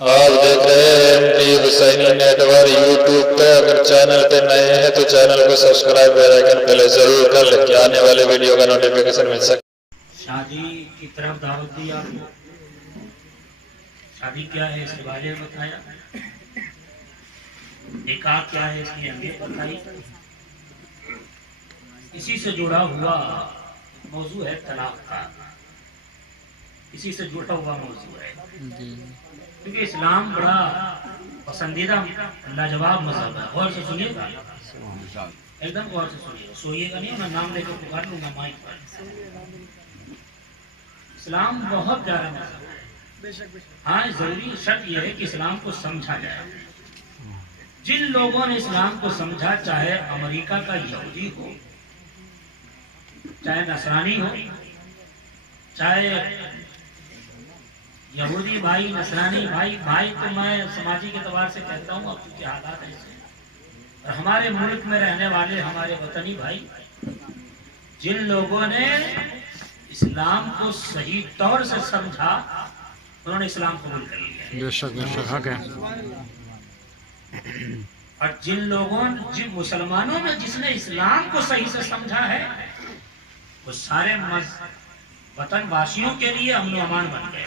आप देख रहे हैं एमटी हुसैनी नेटवर्क यूट्यूब पे। अगर चैनल पे नए हैं तो चैनल को सब्सक्राइब बेल आइकन पहले जरूर कर लें कि आने वाले वीडियो का नोटिफिकेशन मिल सके। शादी की तरफ दावत दी आपको। शादी क्या है इसके बारे में बताया, निकाह क्या है इसकी अहमियत बताई। इसी से जुड़ा हुआ मौजू है तलाक का, इसी से जुड़ा हुआ मौजू है। क्योंकि इस्लाम बड़ा पसंदीदा लाजवाब मजहब है। गौर से सुनिएगा, एकदम गौर से सुनिएगा, सोइएगा नहीं, मैं नाम लेकर पुकार लूंगा माइक पर। इस्लाम बहुत प्यारा मजहब है। हाँ, जरूरी शर्त यह है कि इस्लाम को समझा जाए। जिन लोगों ने इस्लाम को समझा, चाहे अमेरिका का यहूदी हो, चाहे नसरानी हो, चाहे यहूदी भाई नसरानी भाई, भाई तो मैं सामाजिक एतबार से कहता हूँ, अब चूंकि हालात ऐसे हैं। और हमारे मुल्क में रहने वाले हमारे वतनी भाई, जिन लोगों ने इस्लाम को सही तौर से समझा, उन्होंने इस्लाम कबूल कर लिया। बेशक हक है। और जिन मुसलमानों में जिसने इस्लाम को सही से समझा है, वो सारे वतन वासियों के लिए अमन अमान बन गए।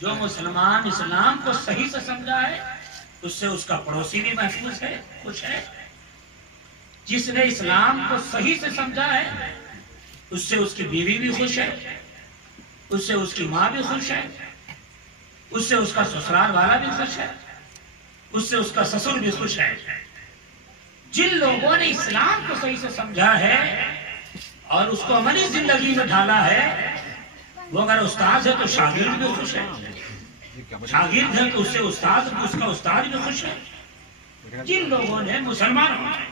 जो मुसलमान इस्लाम को सही से समझा है, उससे उसका पड़ोसी भी महफूज है, खुश है। जिसने इस्लाम को सही से समझा है, उससे उसकी बीवी भी खुश है, उससे उसकी माँ भी खुश है, उससे उसका ससुराल वाला भी खुश है, उससे उसका ससुर भी खुश है। जिन लोगों ने इस्लाम को सही से समझा है और उसको अमली जिंदगी में ढाला है, वो अगर उस्ताद है तो शागिर्द भी खुश है, शागिर्द है तो उससे उसका उस्ताद भी खुश है। जिन लोगों ने मुसलमानों ने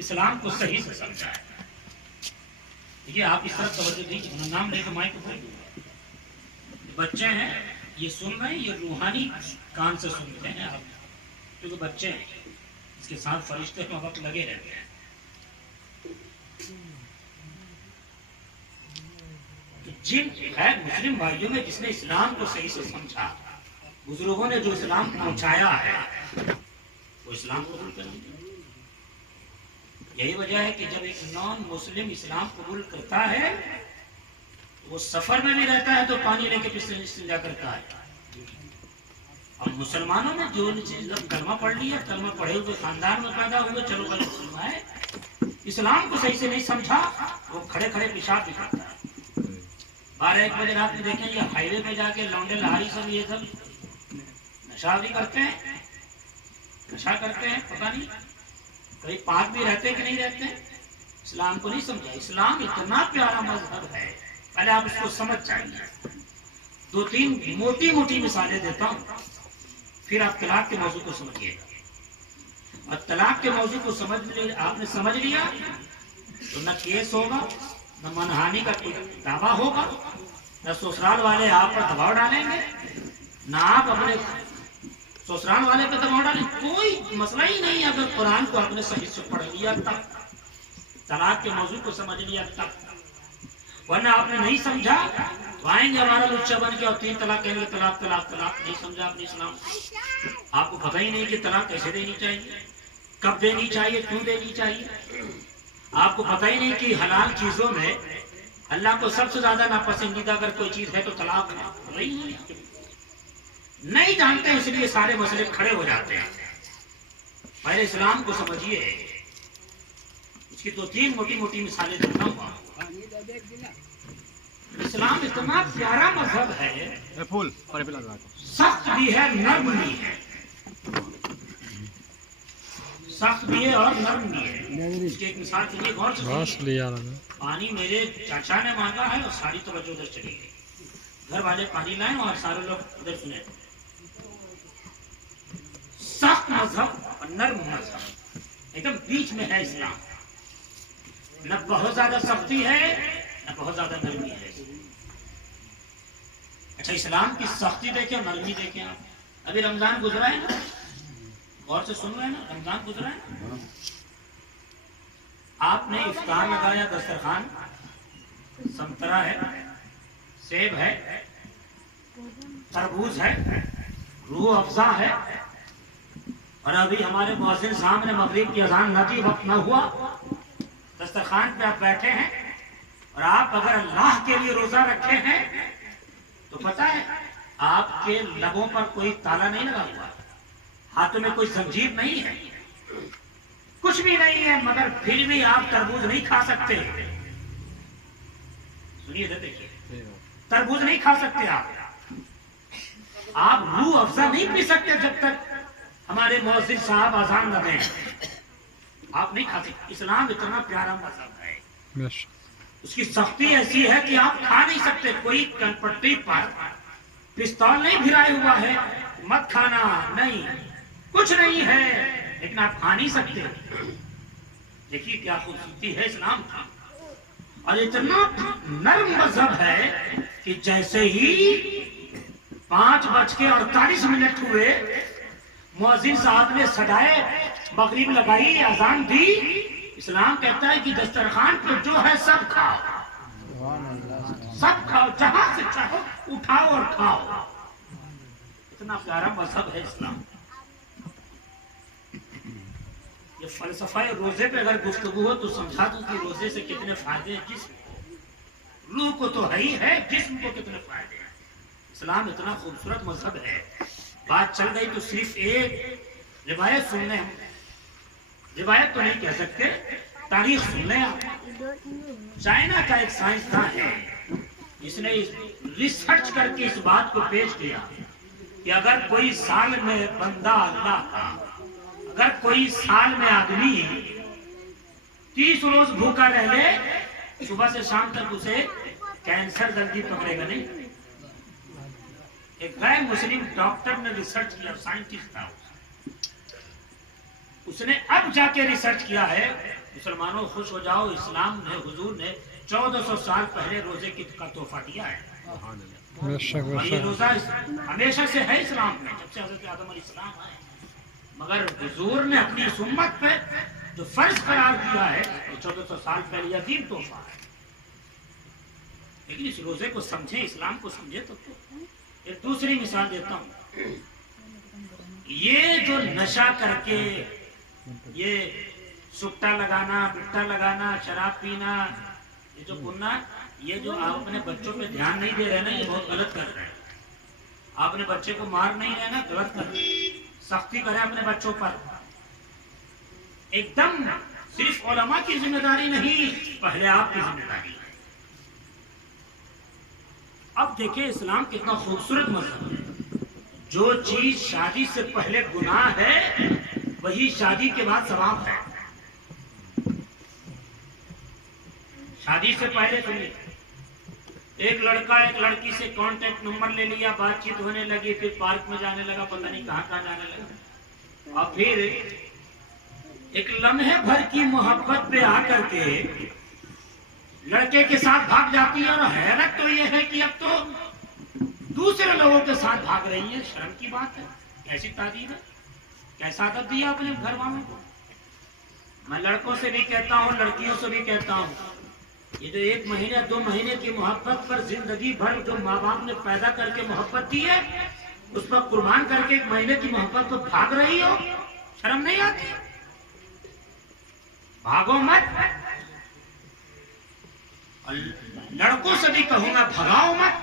इस्लाम को सही से समझा है, देखिए आप इस तरफ तवज्जो दीजिए, नाम लेकर माइक उठाइए। बच्चे हैं, ये सुन रहे हैं, ये रूहानी कान से सुनते हैं आप, क्योंकि बच्चे हैं, इसके साथ फरिश्ते में वक्त लगे रहते हैं। तो जिन है मुस्लिम भाइयों में जिसने इस्लाम को सही से समझा, बुजुर्गों ने जो इस्लाम पहुंचाया है, वो इस्लाम कबूल करेंगे। यही वजह है कि जब एक नॉन मुस्लिम इस्लाम कबूल करता है, वो सफर में भी रहता है तो पानी लेके इस्तिंजा करता है। और मुसलमानों में जो कलमा पढ़ लिया, कलमा पढ़े हुए खानदान में पैदा हुए, चलो कल मुसलमान है, इस्लाम को सही से नहीं समझा, वो खड़े खड़े पेशाब भी करता है। 12-1 बजे रात में देखें, ये हाईवे पे जाके लौंडे लहारी सब ये सब नशा भी करते हैं, नशा करते हैं, पता नहीं कहीं पाक भी रहते कि नहीं रहते। इस्लाम को नहीं समझा। इस्लाम इतना प्यारा मजहब है, पहले आप इसको समझ जाइए। 2-3 मोटी मोटी मिसालें देता हूँ, फिर आप तलाक के मौजू को समझिएगा। और तलाक के मौजू को आपने समझ लिया तो न केस होगा, न मनहानि का कोई दावा होगा, न ससुराल वाले आप पर दबाव डालेंगे, न आप अपने ससुराल वाले पे दबाव डालेंगे, कोई मसला ही नहीं। अगर कुरान को आपने सही से पढ़ लिया तब, तलाक के मौजू को समझ लिया तब, वरना आपने नहीं समझा तो आएंगे हमारा लुच्चा बन के और 3 तलाक कहेंगे, तलाक तलाक तलाक। नहीं समझा आपने इस्लाम, आपको पता ही नहीं कि तलाक कैसे देनी चाहिए, कब देनी चाहिए, क्यों देनी चाहिए। आपको पता ही नहीं कि हलाल चीजों में अल्लाह को सबसे ज्यादा नापसंदीदा अगर कोई चीज है तो तलाक है। नहीं जानते, इसलिए सारे मसले खड़े हो जाते हैं। पहले इस्लाम को समझिए। इसकी 2-3 मोटी मोटी मिसालें देता हूँ। इस्लाम इतना प्यारा मजहब है, सख्त भी है, नर्म भी है, सख्त भी है और नर्म भी है। इसकी एक मिसाल सुनिए गौर से। पानी मेरे चाचा ने मांगा है और सारी तवज्जो उधर चली गई। घर वाले पानी लाए और सारे लोग उधर सुने। सख्त मजहब और नर्म मजहब, एकदम बीच में है इस्लाम। न बहुत ज्यादा सख्ती है, न बहुत ज्यादा नरमी है। अच्छा, इस्लाम की सख्ती देखें, नरमी देखें। अभी रमजान गुजरा है ना, गौर से सुन रहे हैं ना, रमजान गुजरा है ना। आपने इफ्तार लगाया, दस्तरखान, संतरा है, सेब है, तरबूज है, रूह अफजा है। और अभी हमारे मुअज्जिन साहब ने मगरिब की अजान न दी, वक्त न हुआ, दस्तरखान पे आप बैठे हैं और आप अगर अल्लाह के लिए रोजा रखे हैं तो पता है आपके लबों पर कोई ताला नहीं लगा हुआ, हाथों में कोई जंजीर नहीं है, कुछ भी नहीं है, मगर फिर भी आप तरबूज नहीं खा सकते। सुनिए, देखिए, तरबूज नहीं खा सकते आप रूह अफ़ज़ा नहीं पी सकते जब तक हमारे मुअज्जिन साहब अज़ान न दें, आप नहीं खा सकते। इस्लाम इतना प्यारा मज़हब है, उसकी सख्ती ऐसी है कि आप खा नहीं सकते। कोई कनपट्टी पर पिस्तौल नहीं भिराया हुआ है, मत खाना, नहीं, कुछ नहीं है, लेकिन आप खा नहीं सकते। देखिए क्या खूबसूरती है इस्लाम की। और इतना नरम मजहब है कि जैसे ही 5:48 हुए, मुअज्जिन साहब ने सदाए मगरिब लगाई, अजान दी, इस्लाम कहता है कि दस्तरखान पर जो है सब खाओ, सब खाओ, जहां से चाहो उठाओ और खाओ। इतना प्यारा मजहब है इस्लाम। ये फलसफा रोजे पे अगर गुफ्तगू हो तो समझा दूं कि रोजे से कितने फायदे हैं जिस्म को, रूह को तो है ही है, जिस्म को कितने फायदे हैं। इस्लाम इतना खूबसूरत मजहब है। बात चल गई तो सिर्फ एक रिवायत सुन लें, रिवायत तो नहीं कह सकते, तारीख सुन लें आप। चाइना का एक साइंसदान है, जिसने रिसर्च करके इस बात को पेश किया कि अगर कोई साल में बंदा अल्लाह का, अगर कोई साल में आदमी 30 रोज भूखा रह ले, सुबह से शाम तक उसे कैंसर जल्दी पकड़ेगा नहीं। एक गैर मुस्लिम डॉक्टर ने रिसर्च किया, साइंटिस्ट था, उसने अब जाके रिसर्च किया है। मुसलमानों खुश हो जाओ, इस्लाम ने, हुजूर ने 1400 साल पहले रोजे का तोहफा दिया है। और ये रोजा हमेशा से है इस्लाम में, जब से हजरत आदम अलैहिस्सलाम आए। मगर हुजूर ने अपनी इस उम्मत पे जो फर्ज करार दिया है, वो 1400 साल पहले अजीम तोहफा है। लेकिन इस रोजे को समझे, इस्लाम को समझे तो। एक दूसरी मिसाल देता हूँ, ये जो नशा करके, ये सुट्टा लगाना, बिट्टा लगाना, शराब पीना, ये जो गुन्ना, ये जो आप अपने बच्चों पे ध्यान नहीं दे रहे ना, ये बहुत गलत कर रहे हैं। आप अपने बच्चे को मार नहीं रहे ना, गलत कर रहे हैं। सख्ती करें अपने बच्चों पर, एकदम सिर्फ उलमा की जिम्मेदारी नहीं, पहले आपकी जिम्मेदारी है। अब देखिए इस्लाम कितना खूबसूरत मजहब है। जो चीज शादी से पहले गुनाह है, वही शादी के बाद सवाब है। शादी से पहले सुनिए, एक लड़का एक लड़की से कांटेक्ट नंबर ले लिया, बातचीत होने लगी, फिर पार्क में जाने लगा, पता नहीं कहां कहां जाने लगा, और फिर एक लम्हे भर की मोहब्बत पे आकर के लड़के के साथ भाग जाती है। और हैरत तो यह है कि अब तो दूसरे लोगों के साथ भाग रही है। शर्म की बात है, कैसी तारीफ है, कैसा अदब दिया अपने घर वालों को। मैं लड़कों से भी कहता हूँ, लड़कियों से भी कहता हूँ, ये जो 1 महीने 2 महीने की मोहब्बत पर जिंदगी भर जो माँ बाप ने पैदा करके मोहब्बत दी है, उस पर कुर्बान करके 1 महीने की मोहब्बत को भाग रही हो, शर्म नहीं आती? भागो मत। और लड़कों से भी कहूंगा, भगाओ मत।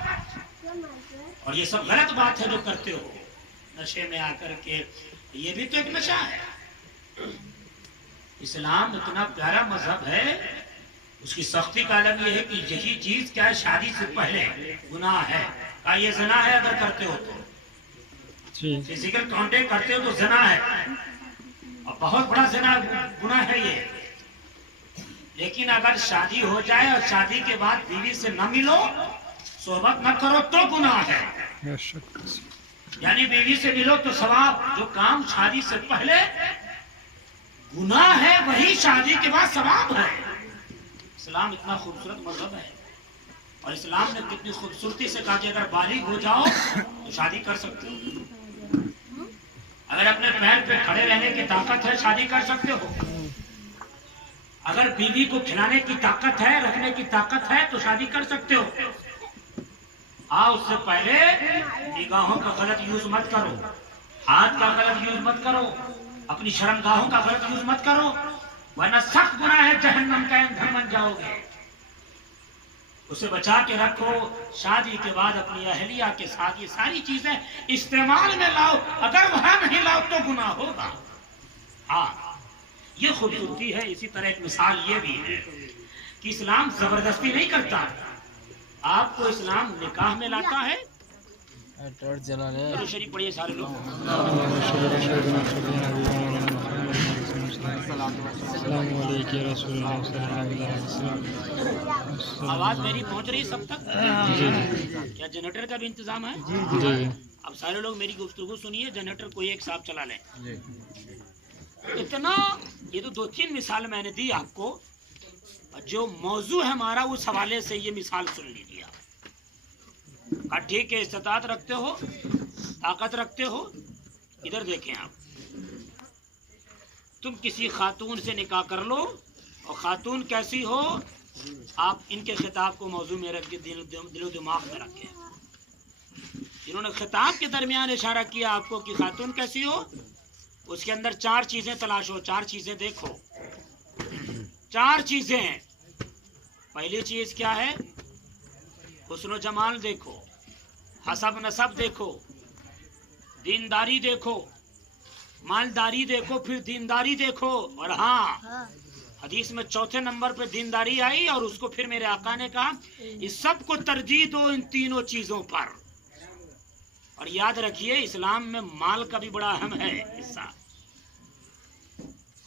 और ये सब गलत बात है जो करते हो नशे में आकर के, ये भी तो एक नशा है। इस्लाम इतना प्यारा मजहब है, उसकी सख्ती का अलग ये है कि यही चीज क्या है, शादी से पहले गुनाह है। का ये ज़ना है अगर करते हो तो, फिजिकल कांटेक्ट करते हो तो ज़ना है, और बहुत बड़ा ज़ना गुनाह है ये। लेकिन अगर शादी हो जाए और शादी के बाद बीवी से न मिलो, सोहबत न करो, तो गुनाह है। यानी बीवी से मिलो तो सवाब। जो काम शादी से पहले गुनाह है, वही शादी के बाद सवाब है। इस्लाम इतना खूबसूरत मजहब है। और इस्लाम ने कितनी खूबसूरती से कहा कि अगर बालिग हो जाओ तो शादी कर सकते हो। अगर अपने पैर पे खड़े रहने की ताकत है, शादी कर सकते हो। अगर बीवी को खिलाने की ताकत है, रखने की ताकत है, तो शादी कर सकते हो। उससे पहले निगाहों का गलत यूज मत करो। हाथ का गलत यूज मत करो, अपनी शर्मगाहों का गलत यूज मत करो, वरना सख्त गुनाह है, जहन्नम का ईंधन बन जाओगे। उसे बचा के रखो। शादी के बाद अपनी अहलिया के साथ ये सारी चीजें इस्तेमाल में लाओ, अगर वहां नहीं लाओ तो गुनाह होगा। हाँ, ये खूबसूरती है। इसी तरह एक मिसाल ये भी है कि इस्लाम जबरदस्ती नहीं करता, आपको इस्लाम निकाह में लाता है। शरीफ पढ़िए सारे लोग। आवाज मेरी पहुंच रही सब तक? क्या जनरेटर का भी इंतजाम है? अब सारे लोग मेरी गुफ्तगू सुनिए, जनरेटर कोई एक साथ चला लें। इतना, ये तो 2-3 मिसाल मैंने दी आपको, जो मौजू है हमारा उस हवाले से ये मिसाल सुन लीजिए आप। ठीक है, इस्तात रखते हो, ताकत रखते हो, इधर देखें आप, तुम किसी खातून से निकाह कर लो, और खातून कैसी हो आप इनके खिताब को मौजू में रख के दिलो दिमाग में रखें। इन्होंने खिताब के दरमियान इशारा किया आपको कि खातून कैसी हो, उसके अंदर 4 चीजें तलाशो, 4 चीजें देखो। 4 चीजें। पहली चीज क्या है? हुस्न जमाल देखो, हसब नसब देखो, दीनदारी देखो, मालदारी देखो, फिर दीनदारी देखो। और हाँ, हदीस में 4थे नंबर पे दीनदारी आई, और उसको फिर मेरे आका ने कहा इस सब को तरजीह दो इन तीनों चीजों पर। और याद रखिए, इस्लाम में माल का भी बड़ा अहम है हिस्सा,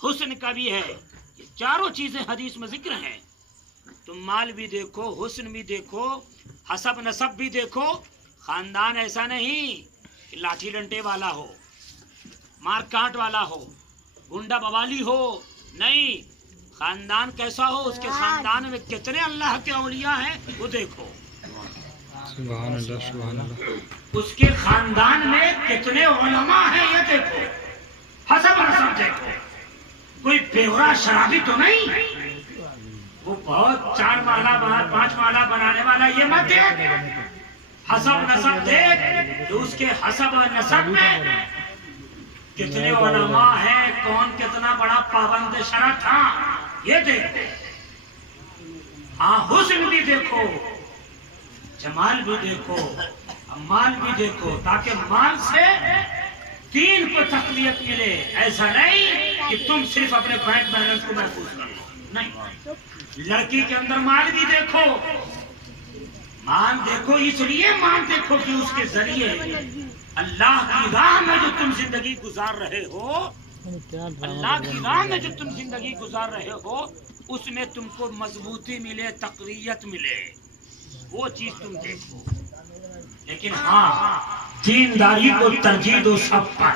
हुस्न का भी है। ये चारों चीजें हदीस में जिक्र हैं। तुम माल भी देखो, हुस्न भी देखो, हसब नसब भी देखो। खानदान ऐसा नहीं कि लाठी डंडे वाला हो, मार काट वाला हो, गुंडा बवाली हो, नहीं। खानदान कैसा हो, उसके खानदान में कितने अल्लाह के औलिया हैं वो देखो। सुभान अल्लाह, सुभान अल्लाह। उसके खानदान में कितने उलमा हैं ये देखो, हसब नसब देखो। कोई बेवरा शराबी तो नहीं, वो बहुत 4 माला 5 माला बनाने वाला, ये मत देख। हसब नसब देख, तो उसके हसब नसब में कितने उलमा हैं, कौन कितना बड़ा पाबंद शरअ था, ये देखो। हाँ, हुस्न भी देखो, जमाल भी देखो, माल भी देखो, ताकि माल से दीन को तक़वियत मिले। ऐसा नहीं कि तुम सिर्फ अपने बैंक बैलेंस को महफूज कर लो, नहीं। लड़की के अंदर माल भी देखो, माल देखो, इसलिए माल देखो कि उसके जरिए अल्लाह की राह में जो तुम जिंदगी गुजार रहे हो, अल्लाह की राह में जो तुम जिंदगी गुजार रहे हो, उसमें तुमको मजबूती मिले, तक़वियत मिले, वो चीज तुम देखो। लेकिन हाँ, दीनदारी को तरजीह दो सब पर।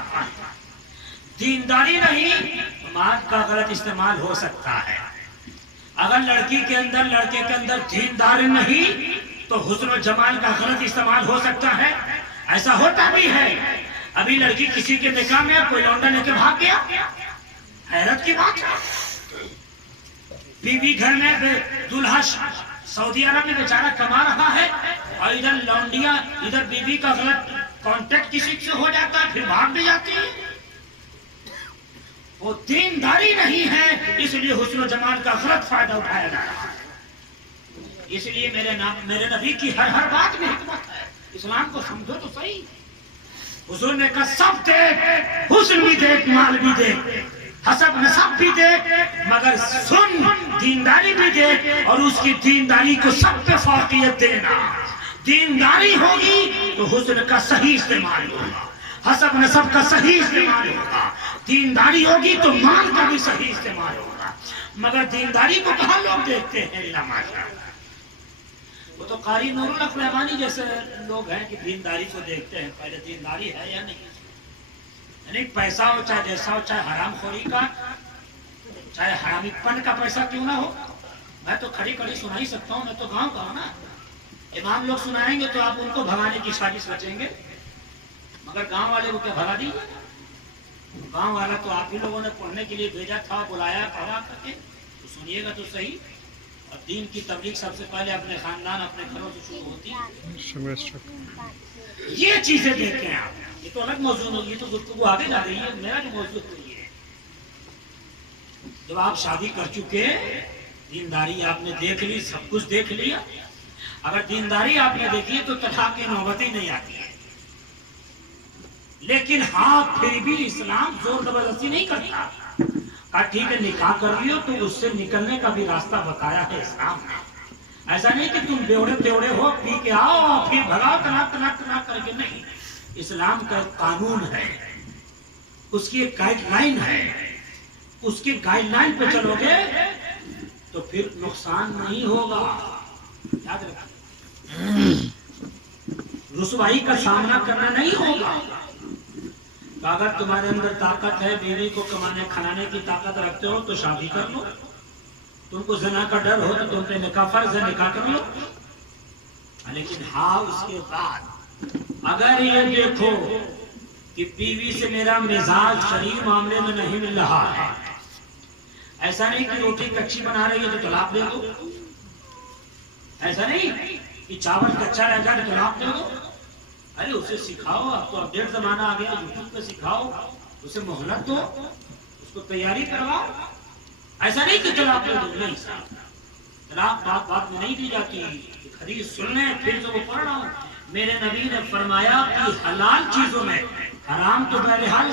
दीनदारी नहीं, माल का गलत इस्तेमाल हो सकता है। अगर लड़की के अंदर, लड़के के अंदर दीनदारी नहीं, तो हुस्न और जमाल का गलत इस्तेमाल हो सकता है। ऐसा होता भी है। अभी लड़की किसी के निकाह में कोई लौंडा लेके भाग गया, हैरत की बात है। बीवी घर में, दूल्हा सऊदी अरब में बेचारा कमा रहा है, और इधर लौंडिया, इधर बीवी का गलत कांटेक्ट किसी से हो जाता है, फिर भाग भी जाती है। वो दीनदारी नहीं है, इसलिए हुस्न जमाल का गलत फायदा उठाया जा रहा है। इसलिए मेरे नबी की हर बात में हिकमत है। इस्लाम को समझो तो सही। हुजूर ने कहा सब देख, हुस्न भी देख, माल भी देख, हसब नसब भी देख, मगर सुन, दीनदारी भी देख, और उसकी दीनदारी को सब पे फौकियत देना। दीनदारी होगी तो हुस्न का सही इस्तेमाल होगा, हसब नसब का सही इस्तेमाल होगा। दीनदारी होगी तो माल का भी सही इस्तेमाल होगा। मगर दीनदारी को कहाँ लोग देखते हैं? इल्ला माशाअल्लाह। वो तो कारी नूरुल हक रहमानी जैसे लोग हैं कि दीनदारी को देखते हैं, पहले दीनदारी है या नहीं। यानी पैसा हो, चाहे जैसा हो, चाहे हरामखोरी का, चाहे हरामीपन का पैसा क्यों ना हो। मैं तो खड़ी खड़ी सुना ही सकता हूँ, मैं तो गाँव का हूँ ना। इमाम लोग सुनाएंगे तो आप उनको भगाने की साजिश रचेंगे, मगर गांव वाले को क्या भगा दीजिए? गांव वाला तो आप ही लोगों ने पढ़ने के लिए भेजा था, बुलाया, पढ़ा करके, तो सुनिएगा तो सही। अब दीन की तबलीग सबसे पहले अपने खानदान, अपने घरों से शुरू होती है। ये चीजें देखें आप, ये तो अलग मौजूद होगी, ये तो गुफ्तगू आगे जा रही है, मेरा जो मौजूद तो ये है। जब आप शादी कर चुके, दीनदारी आपने देख ली, सब कुछ देख लिया, अगर दीनदारी आपने देखी तो तलाक की नौबत ही नहीं आती है। लेकिन हाँ, फिर भी इस्लाम जोर जबरदस्ती नहीं करता। कहा ठीक है निकाह कर लियो, तो उससे निकलने का भी रास्ता बताया है इस्लाम ने। ऐसा नहीं कि तुम बेवड़े बेवड़े हो, पी के आओ और फिर भगाओ तलाक तलाक तलाक करके, नहीं। इस्लाम का कानून है, उसकी एक गाइडलाइन है, उसकी गाइडलाइन पे चलोगे तो फिर नुकसान नहीं होगा। याद रखिए, रुसवाई का सामना करना नहीं होगा। तो अगर तुम्हारे अंदर ताकत है, बीवी को कमाने खिलाने की ताकत रखते हो, तो शादी कर लो। तुमको ज़िना का डर हो तो तुम पे निकाह फर्ज है, निकाह कर लो। लेकिन हाँ, उसके बाद अगर ये देखो कि बीवी से मेरा मिजाज शरीर मामले में नहीं मिल रहा है, ऐसा नहीं कि रोटी कच्ची बना रही है तो तलाक दे दो, ऐसा नहीं कि चावल कच्चा रह जाए तो तलाक दे दो। अरे उसे सिखाओ, अब तो अपडेट जमाना आ गया, यूट्यूब पे सिखाओ, उसे मोहलत दो, उसको तैयारी करवाओ। ऐसा नहीं कि तलाक दे दो, नहीं। तलाक बात में नहीं दी जाती। हदीस सुन लें, फिर जो वो पढ़ रहा हूँ, मेरे नबी ने फरमाया कि हलाल चीजों में हराम तो बहरहाल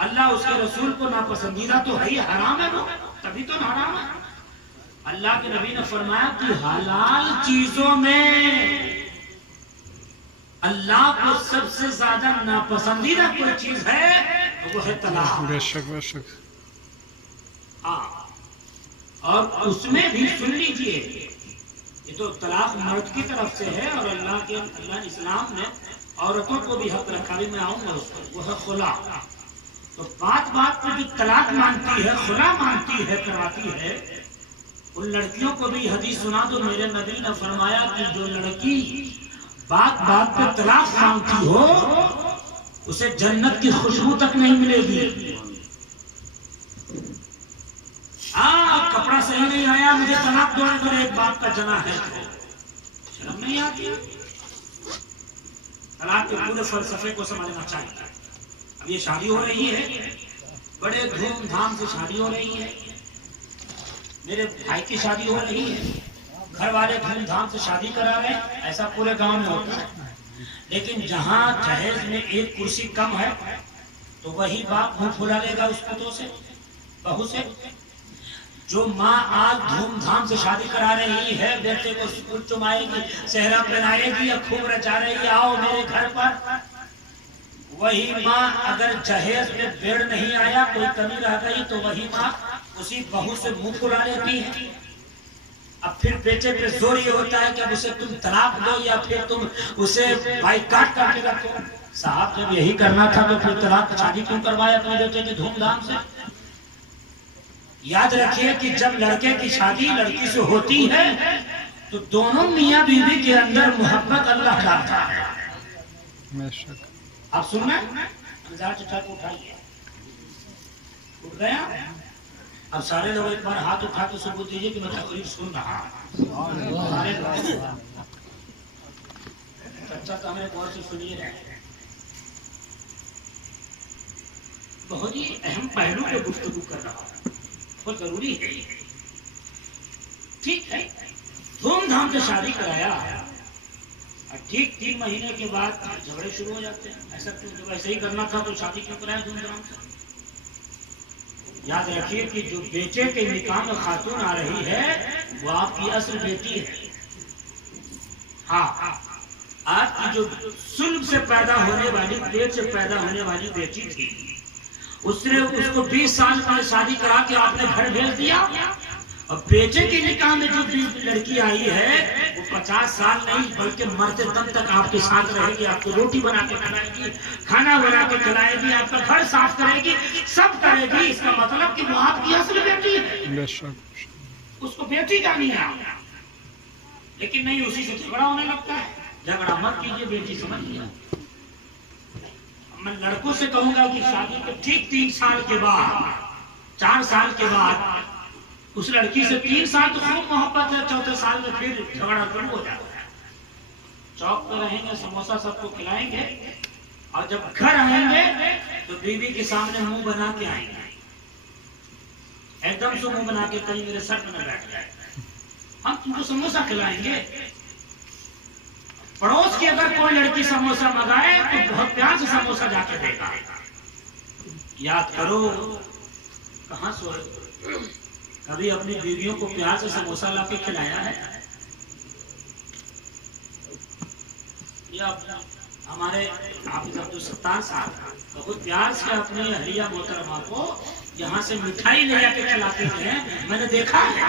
अल्लाह उसके रसूल को नापसंदीदा तो है ही, हराम है वो, तभी तो हराम है। अल्लाह के नबी ने फरमाया कि हलाल चीजों में अल्लाह को सबसे ज्यादा नापसंदीदा कोई चीज है तो वो है तलाक। बेशक बेशक। हाँ, और उसमें भी सुन लीजिए, ये तो तलाक मर्द की तरफ से है, और अल्लाह इस्लाम ने औरतों को भी हक रखा भी, मैं आऊंगा उस पर, वो है खुला। तो बात बात पर जो तलाक मांगती है, खुला मांगती है, करवाती है, उन लड़कियों को भी हदीस सुना दो। मेरे नबी ने फरमाया कि जो लड़की बात बात पे तलाक मांगती हो, उसे जन्नत की खुशबू तक नहीं मिलेगी। कपड़ा सही नहीं आया, मुझे तलाक दो, अगर एक बाप का जना है तो शर्म नहीं आती? तलाक के पूरे फलसफे को समझना चाहिए। अब ये शादी हो रही है, बड़े धूमधाम से शादी हो रही है, मेरे भाई की शादी हो रही है, घर वाले धूमधाम से शादी करा रहे हैं, ऐसा पूरे गांव में होता है। लेकिन जहां जहेज में एक कुर्सी कम है तो वही बाप मुंह फुला लेगा उस पुतों से, बहू से। जो माँ आज धूमधाम से शादी करा रही है, बेटे को स्कूल चुमाएगी, सेहरा पहनाएगी या खूब रचा रही, आओ मेरे घर पर, वही माँ अगर जहेज में बेड़ नहीं आया, कोई कमी रह गई, तो वही माँ उसी बहू से मुंह फुला लेती है। अब फिर बेटे पे जोर ये होता है कि अब उसे तुम तलाक दो या फिर तुम उसे बाइकाट करके रखो। साहब जब यही करना था तो फिर तलाक शादी क्यों करवाया अपने बेटे की धूमधाम से? याद रखिए कि जब लड़के की शादी लड़की से होती है तो दोनों मियाँ बीवी के अंदर मोहब्बत अल्लाह डालता है। आप सुनना, उठाइए, उठ गया? अब सारे लोग एक बार हाथ उठा के सबूत दीजिए कि मैं तकरीर सुन रहा हूं। सारे लोग अच्छा तो हमें गौर से सुनिए रहे, बहुत ही अहम पहलू पे गुफ्तगू कर रहा हूं, बहुत जरूरी है। ठीक है, धूमधाम से शादी कराया, ठीक 3 महीने के बाद झगड़े शुरू हो जाते हैं। ऐसा क्यों? जब ऐसे ही करना था तो शादी क्यों कराया धूमधाम से? याद रखिए कि जो बेटे के निकाह में खातून आ रही है वो आपकी असल बेटी है। हाँ, आपकी जो सुल्ब से पैदा होने वाली, पेट से पैदा होने वाली बेटी थी, उसने उसको 20 साल पहले शादी करा के आपने घर भेज दिया, और बेटे के निकाह में जो लड़की आई है वो 50 साल नहीं बल्कि मरते दम तक आपके साथ रहेगी, आपको रोटी बना के खिलाएगी, खाना बना के खिलाएगी, आपका घर साफ करेगी, सब करेगी। इसका मतलब कि वो आपकी असल बेटी है, उसको बेटी जानी है। लेकिन नहीं, उसी से झगड़ा होने लगता है। झगड़ा मत कीजिए, बेटी समझ लिया। मैं लड़कों से कहूंगा कि शादी के ठीक 3 साल के बाद, 4 साल के बाद उस लड़की से 3 साल तो खूब मोहब्बत है, चौथे साल में फिर झगड़ा शुरू हो जाता है। चौक पे रहेंगे, समोसा सबको खिलाएंगे, और जब घर आएंगे तो बीवी के सामने मुंह बना के आएंगे, एकदम से मुंह बना के, कहीं मेरे सर में बैठ जाए, हम तुमको समोसा खिलाएंगे। पड़ोस की अगर कोई लड़की समोसा मंगाए तो बहुत प्यार से समोसा जाके देगा। याद करो कहां सोए, कभी अपनी बीवियों को प्यार से समोसा लाके खिलाया है? या हमारे हाफिज अब्दुल सत्तार साहब बहुत प्यार से अपनी अहलिया मोहतरमा को यहाँ से मिठाई ले जाके खिलाते हैं, मैंने देखा है।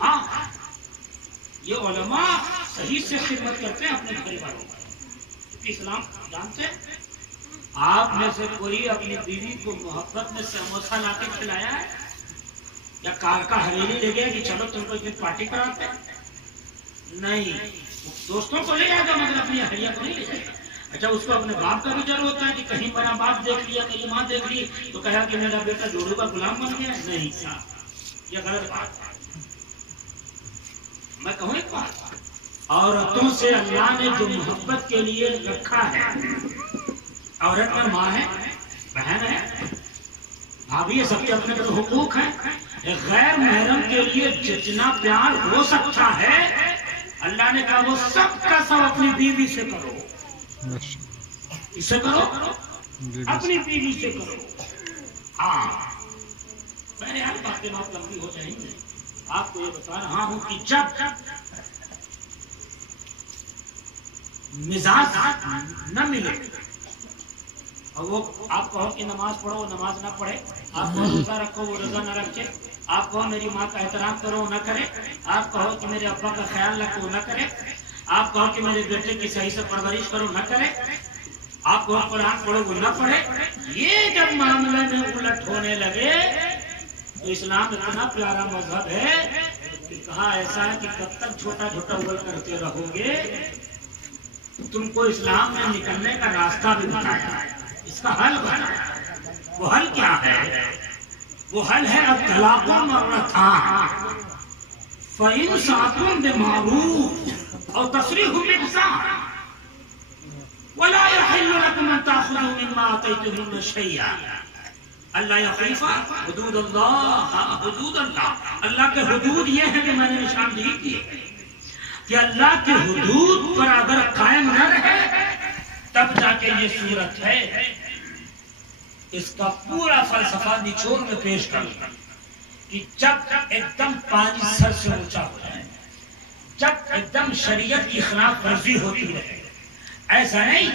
हाँ, ये उलमा सही से खिदमत करते हैं अपने परिवारों की। इस्लाम जानते हैं? आप में से कोई अपनी बीवी को मोहब्बत में समोसा लाके खिलाया है? या कार का हवेली ले गया कि चलो तुमको एक दिन पार्टी कराते हैं? नहीं, दोस्तों को ले जाएगा मगर अपनी अहलिया को नहीं ले जाएगा। अच्छा, उसको अपने बाप का भी डर होता है कि कहीं मेरा बाप देख लिया, मेरी माँ देख ली तो कहा कि मेरा बेटा जोड़ों का गुलाम बन गया। नहीं साहब, ये गलत बात है। मैं कहूँ एक बात, औरतों से अल्लाह ने जो मोहब्बत के लिए रखा है, औरत में माँ है, बहन है, भाभी है, सबके अपने अपने हुकूक हैं। गैर महरम के लिए जितना प्यार हो सकता है अल्लाह ने कहा वो सब का सब अपनी बीवी से करो। इसे करो, अपनी बीवी से करो। हाँ, मैंने हर बातें बहुत लंबी हो जाएंगी, आपको ये बता रहा हूं कि जब मिजाज न मिले और वो आप कहो कि नमाज पढ़ो, वो नमाज ना पढ़े, आप कहो रोजा रखो, वो रोजा न रखे, आप कहो मेरी माँ का एहतराम करो, न करे, आप कहो कि मेरे अब्बा का ख्याल रखो, न करे, आप कहो कि मेरे बेटे की सही से परवरिश करो, न करे, आप कहो कुरान पढ़ो, वो न पढ़े। ये जब मामले में उलट होने लगे तो इस्लाम इतना प्यारा मजहब है कि कहा ऐसा है कि कब तक छोटा छोटा उगल करते रहोगे, तुमको इस्लाम में निकलने का रास्ता भी बताया, इसका हल बताया। वो हल क्या है? वो हल है अब तलाक़ुल मर्रतान फ़इम्साकुम बिमारूफ़ और तसरीहुम बिइहसान वला यहिल्लु लकुम अन ताख़ुज़ू मिम्मा आतयतुमुहुन्ना शैअन अल्लाह यख़ीफ़ा हुदूदल्लाह। अल्लाह के हुदूद ये है कि मैंने निशान दी थी कि अल्लाह के हुदूद पर अगर कायम न रहे तब जाके ये सूरत है। इसका पूरा फलसफा निचोड़ में पेश कर कि जब एकदम पानी सर से ऊंचा हो जाए, जब एकदम शरीयत की खिलाफ वर्जी होती है, ऐसा नहीं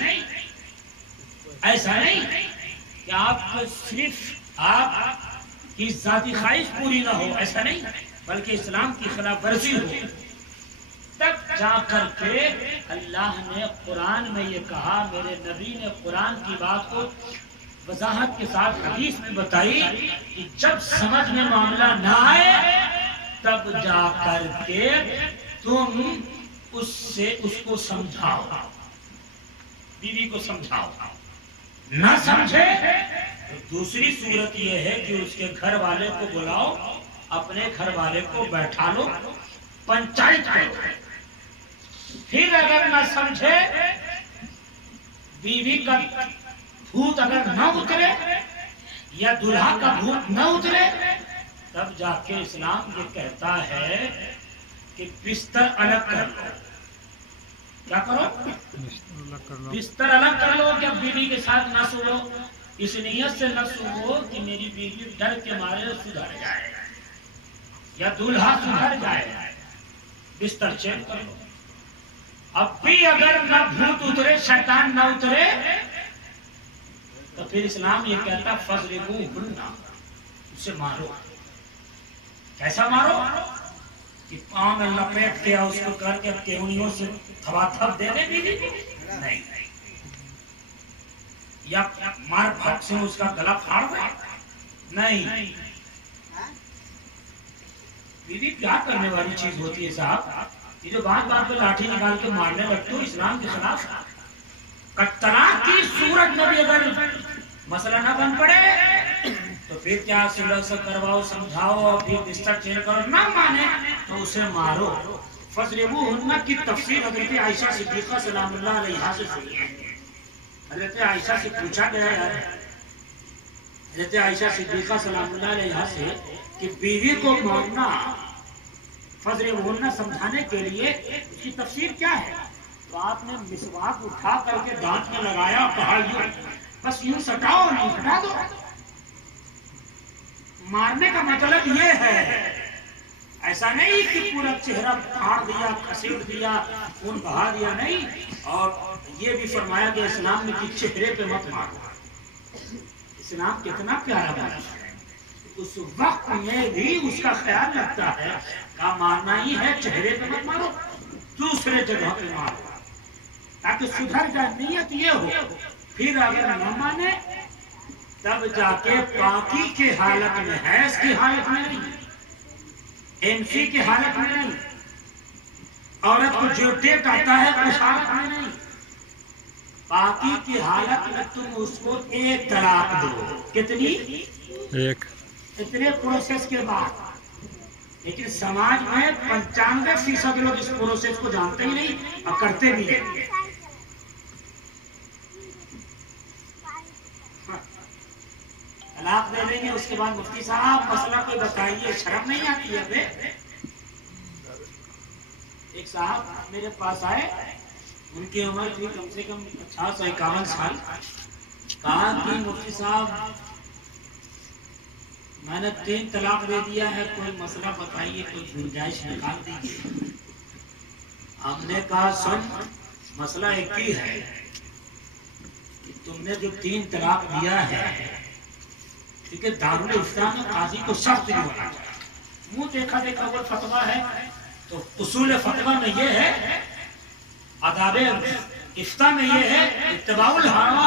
कि आप सिर्फ आपकी जाती ख्वाहिश पूरी ना हो, ऐसा नहीं, बल्कि इस्लाम की खिलाफ वर्जी हो, तब जाकर के अल्लाह ने कुरान में ये कहा, मेरे नबी ने कुरान की बात को वजाहत के साथ हदीस में बताई कि जब समझ में मामला ना आए तब जाकर के तुम उसको समझाओ, बीवी को समझाओ। ना समझे तो दूसरी सूरत ये है कि उसके घर वाले को बुलाओ, अपने घर वाले को बैठा लो, पंचायत करो। फिर अगर ना समझे, बीवी का भूत अगर न उतरे या दुल्हा का भूत न उतरे, तब जाके इस्लाम ये कहता है कि बिस्तर अलग कर लो। क्या करो? बिस्तर अलग कर लो। क्या बीवी के साथ न सोओ, इस नियत से न सोओ कि मेरी बीवी डर के मारे सुधर जाए या दूल्हा सुधर जाए, बिस्तर चेंज कर लो। अब भी अगर न भूत उतरे, शैतान न उतरे, तो फिर इस्लाम ये कहता फज़रिबूहुन्ना, उसे मारो। कैसा मारो? कि पांव में लपेट के उसको करके केवनियों से थवाथव देने भी नहीं, या मार भाग से उसका गला फाड़ दे, नहीं। बीवी प्यार करने वाली चीज होती है साहब। ये जो बात बात पे लाठी निकाल के मारने लगते हो, इस्लाम के खिलाफ है। तलाक की सूरत में भी अगर मसला ना बन पड़े तो फिर क्या सुलह से करवाओ, समझाओ और फिर बिस्तर चेंज करो, ना माने तो उसे मारो। फजरिबूहुन्ना की तफसीर हजरत आयशा सिद्दीक़ा सलामुल्लाह अलैहा से सुनिए। हजरत आयशा से पूछा गया है, हजरत आयशा सिद्दीक़ा सलामुल्लाह अलैहा से कि बीवी को मारना फजरिबूहुन्ना समझाने के लिए उसकी तफसीर क्या है। तो आपने मिसवाक उठा करके दांत में लगाया, कहा यूं बस यूं सटाओ, नहीं सटा दो। मारने का मतलब ये है, ऐसा नहीं कि पूरा चेहरा फाड़ दिया, घसीट दिया, खून बहा दिया, नहीं। और ये भी फरमाया कि इस्लाम में कि चेहरे पे मत मारो। इस्लाम कितना प्यारा बात है, उस वक्त में भी उसका ख्याल रखता है का मारना ही है, चेहरे पे मत मारो, दूसरे जगह पे मारो, ताकि सुधर जाए। नियत ये हो। फिर अगर न माने तब जाके पाकी के हालत में, हैज की हालत में नहीं, एमसी की हालत में नहीं, औरत को जो डेट आता है उस हालत में नहीं, पाकी की हालत में तुम उसको एक तलाक दो। कितनी? एक। इतने प्रोसेस के बाद। लेकिन समाज में 95% लोग इस प्रोसेस को जानते ही नहीं और करते भी नहीं। तलाक दे देंगे, उसके बाद मुफ्ती साहब मसला कोई बताइए, शर्म नहीं आती है बे? एक साहब मेरे पास आए, उनकी उम्र थी कम से कम 50-51 साल। कहा कि मुफ्ती साहब मैंने 3 तलाक दे दिया है, कोई मसला बताइए, कोई गुंजाइश निकाल दीजिए। हमने कहा सुन, मसला एक ही है कि तुमने जो 3 तलाक दिया है, ठीक है, दारुल इफ्ता में काजी को सख्त नहीं होना चाहिए। मुंह देखा देखा वो फतवा है, तो उसूल फतवा में ये है, आदाब इफ्ता में ये है, इत्तिबाउल हराम,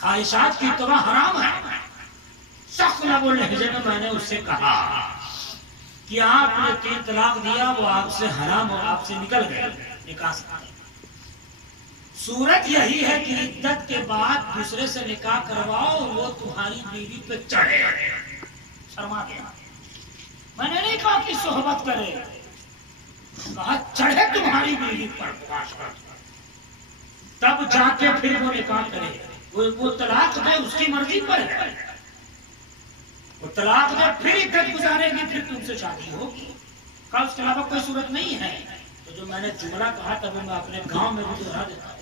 ख्वाहिशात की इत्तिबा हराम है। सख्त लबो लहजे में मैंने उससे कहा कि आपने 3 तलाक दिया, वो आपसे हराम और आपसे निकल गए, निकाह से। सूरत यही है कि इद्दत के बाद दूसरे से निकाह करवाओ, वो तुम्हारी बीवी पे चढ़े। शर्मा गया। मैंने नहीं कहा कि सोहबत करे, कहा चढ़े तुम्हारी बीवी पर, तब जाके फिर वो निकाह करे। वो तलाक दे, उसकी मर्जी पर है। वो तलाक दे, फिर इद्दत गुजारेगी, फिर तुमसे शादी होगी। कल उसके अलावा कोई सूरत नहीं है। तो जो मैंने जुमला कहा तब मैं अपने गांव में भी दोहरा देता हूं।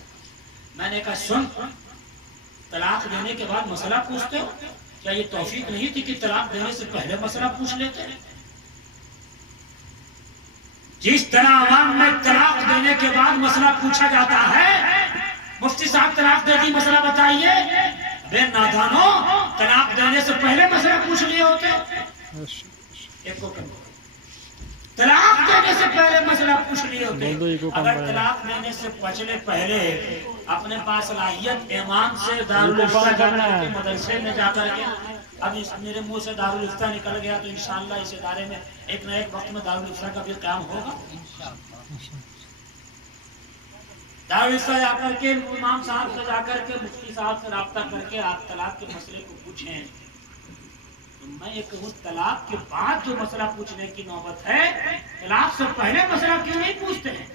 मैंने कहा सुन, तलाक देने के बाद मसला पूछते हो, क्या ये तौफीक नहीं थी कि तलाक देने से पहले मसला पूछ लेते? जिस तरह आवाम में तलाक देने के बाद मसला पूछा जाता है, मुफ्ती साहब तलाक दे दी, मसला बताइए। बे नादानो, तलाक देने से पहले मसला पूछ लिए होते। तलाक देने से पहले मसला पूछ लिए होते। अगर तलाक देने से पहले अपने पास सलाहियत इमाम से दारुल इफ्ता के मदरसे में जाकर के, अब इस मेरे मुंह से दारुल इफ्ता निकल गया तो इंशाअल्लाह इस इदारे में एक न एक वक्त में दारुल इफ्ता का भी काम होगा। दारुल इफ्ता जाकर के इमाम साहब से जाकर के मुफ्ती साहब से राब्ता करके आप तलाक के मसले को पूछें। तो मैं ये कहूँ, तलाक के बाद जो मसला पूछने की नौबत है, तलाक से पहले मसला क्यों नहीं पूछते हैं?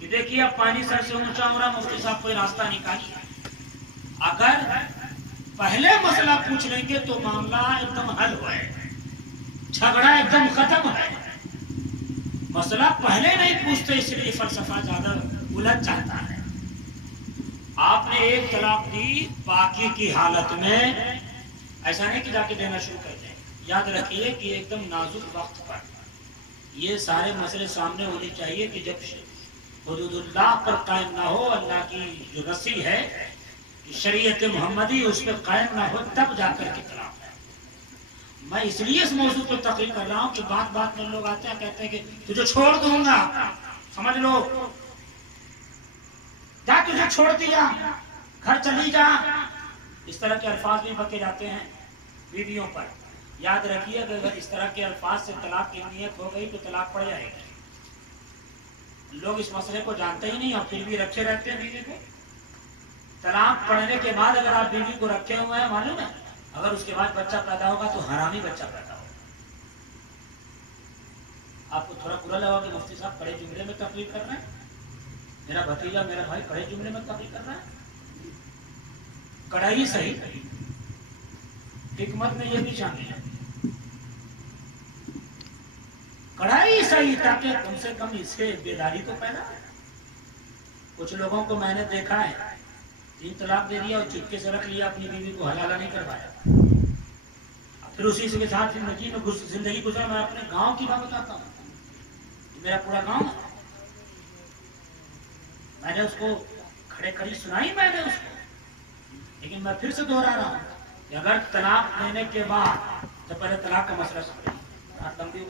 कि देखिए अब पानी सर से ऊंचा हो रहा, मुफ्ती साहब कोई रास्ता निकालिए। अगर पहले मसला पूछ लेंगे तो मामला एकदम हल है, झगड़ा एकदम खत्म है। मसला पहले नहीं पूछते, इसलिए फलसफा ज्यादा उलझ जाता है। आपने एक तलाक दी बाकी की हालत में, ऐसा नहीं कि जाके देना शुरू कर दें। याद रखिए कि एकदम नाजुक वक्त पर ये सारे मसले सामने होने चाहिए कि जब हुदूदुल्लाह पर कायम ना हो, अल्लाह की जो रस्सी है शरीयत मोहम्मदी उस पर कायम ना हो, तब जाकर के तलाक है। मैं इसलिए इस मौजूद पर तकरीर कर रहा हूँ कि बात बात में लोग आते हैं, कहते हैं कि तुझे छोड़ दूंगा, समझ लो, जा तुझे छोड़ दिया, घर चली जा। इस तरह के अल्फाज भी बके जाते हैं बीवियों पर। याद रखिए कि अगर इस तरह के अल्फाज से तलाक की नीयत हो गई तो तलाक पड़ जाएगी। लोग इस मसले को जानते ही नहीं और फिर भी रखे रहते हैं बीवी को। तलाक पड़ने के बाद अगर आप बीवी को रखे हुए हैं, मालूम है अगर उसके बाद बच्चा पैदा होगा तो हरामी बच्चा पैदा होगा। आपको थोड़ा बुरा लगा कि मुफ्ती साहब बड़े जुमले में तकलीफ कर रहे हैं, मेरा भतीजा मेरा भाई बड़े जुमले में तकलीफ कर रहा है। कड़ाई सही, हिकमत में ये भी शामिल है, कड़ाई सही, ताकि कम से कम इससे बेदारी तो पैदा है। कुछ लोगों को मैंने देखा है 3 तलाक दे दिया और चुपके से रख लिया, अपनी बीवी को हलाला नहीं कर पाया, फिर उसी के साथ जिंदगी गुजरा। मैं अपने गांव की बात बताता हूँ, मेरा पूरा गांव, मैंने उसको खड़े खड़ी सुनाई मैंने उसको, लेकिन मैं फिर से दोहरा रहा हूँ कि अगर तलाक देने के बाद, तो पहले तलाक का मसला समझिए,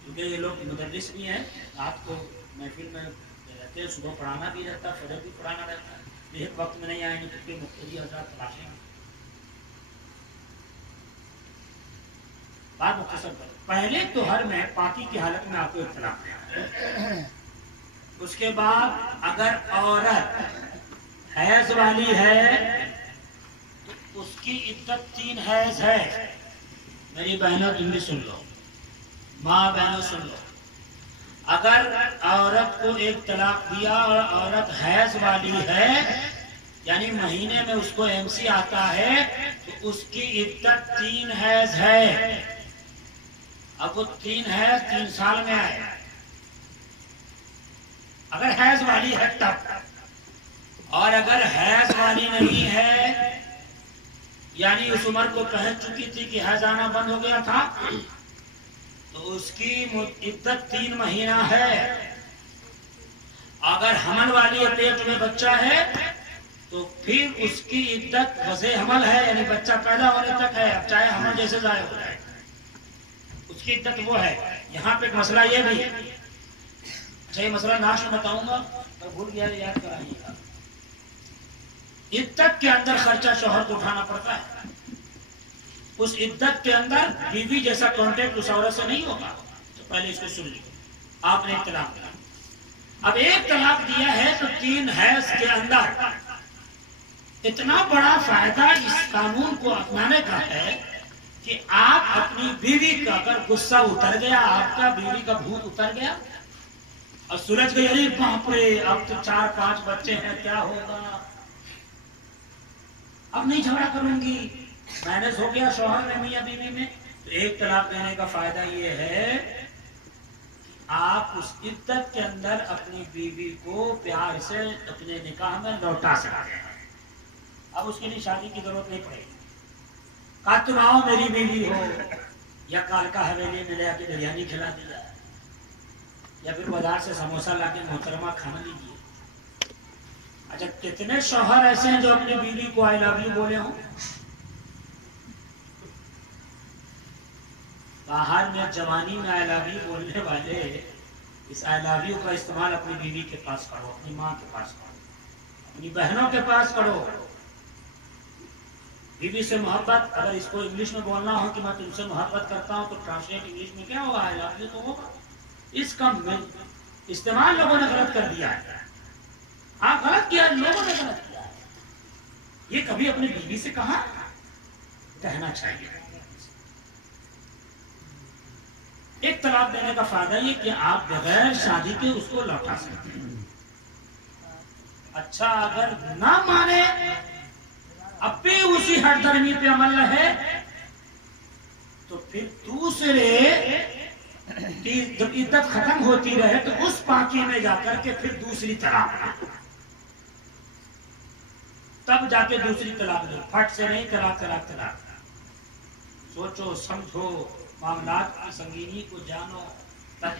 क्योंकि ये लोग मुदर्रिस भी हैं, रात को महफिल में रहते हैं, सुबह पढ़ाना भी रहता है, फजर भी पढ़ाना रहता है, एक वक्त में नहीं आएंगे क्योंकि मुख्तलिफ हज़रात तलाशेंगे। बात मुख्तसर कर, पहले तो हर में पाकी की हालत में आपको इत्तलाक है, उसके बाद अगर औरत हैज वाली है तो उसकी इद्दत 3 हैज है। मेरी बहनों तुम भी सुन लो, माँ बहनों सुन लो, अगर औरत को एक तलाक दिया और औरत हैज वाली है, यानी महीने में उसको एमसी आता है, तो उसकी इद्दत 3 हैज है। अब वो 3 हैज 3 साल में आए, अगर हैज वाली है तब, और अगर हैज वाली नहीं है, यानी उस उम्र को पहुंच चुकी थी कि हैज आना बंद हो गया था, तो उसकी इद्दत 3 महीना है। अगर हमल वाली है, पेट में बच्चा है, तो फिर उसकी इद्दत वज़े हमल है, यानी बच्चा पैदा होने तक है, अब चाहे हमल जैसे जाए हो जाए, उसकी इद्दत वो है। यहाँ पे एक मसला ये भी, अच्छा ये मसला नाश में बताऊंगा, मैं भूल गया, याद कराइएगा। इद्दत के अंदर खर्चा शौहर को उठाना पड़ता है, उस इद्दत के अंदर बीवी जैसा कॉन्टेक्ट उस औरत से नहीं होगा। तो पहले इसको सुन लीजिए, आपने एक तलाक दिया, अब एक तलाक दिया है तो 3 हैज के अंदर इतना बड़ा फायदा इस कानून को अपनाने का है कि आप अपनी बीवी का अगर गुस्सा उतर गया, आपका बीवी का भूत उतर गया और सूरज गई, अरे बाप रे अब तो 4-5 बच्चे हैं, क्या होगा, अब नहीं झगड़ा करूंगी, मैनेज हो गया शौहर में, मियां बीवी में। तो एक तलाक देने का फायदा ये है, आप उस इद्दत के अंदर अपनी बीवी को प्यार से अपने निकाह में लौटा सकते हैं। अब उसके लिए शादी की जरूरत नहीं पड़ेगी, कहा तुम आओ मेरी बीवी हो, या कालका हवेली में ले आके बिरयानी खिला दिया, या फिर बाजार से समोसा लाके मोहतरमा खा लीजिए। अच्छा कितने शौहर ऐसे हैं जो अपनी बीवी को आई लव यू बोले हों? बाहर में जवानी में आई लव यू बोलने वाले, इस आई लव यू का इस्तेमाल अपनी बीवी के पास करो, अपनी माँ के पास करो, अपनी बहनों के पास करो। बीवी से मोहब्बत, अगर इसको इंग्लिश में बोलना हो कि मैं तुमसे मोहब्बत करता हूँ, तो ट्रांसलेट इंग्लिश में क्या होगा, आई लव यू तो होगा। इसका इस्तेमाल लोगों ने गलत कर दिया है। हाँ गलत किया, लोगों ने गलत किया है। ये कभी अपनी बीवी से कहा कहना चाहिए। एक तलाक देने का फायदा ये कि आप बगैर शादी के उसको लौटा सकते हैं। अच्छा अगर ना माने, अब भी उसी हठधर्मी पे अमल रहे, तो फिर दूसरे की जब इद्दत खत्म होती रहे तो उस पाकी में जाकर के फिर दूसरी तलाक, तब जाके दूसरी तलाक दो, फट से नहीं, तलाक तलाक तलाक। सोचो समझो, मामलात की संगीनी को जानो, तब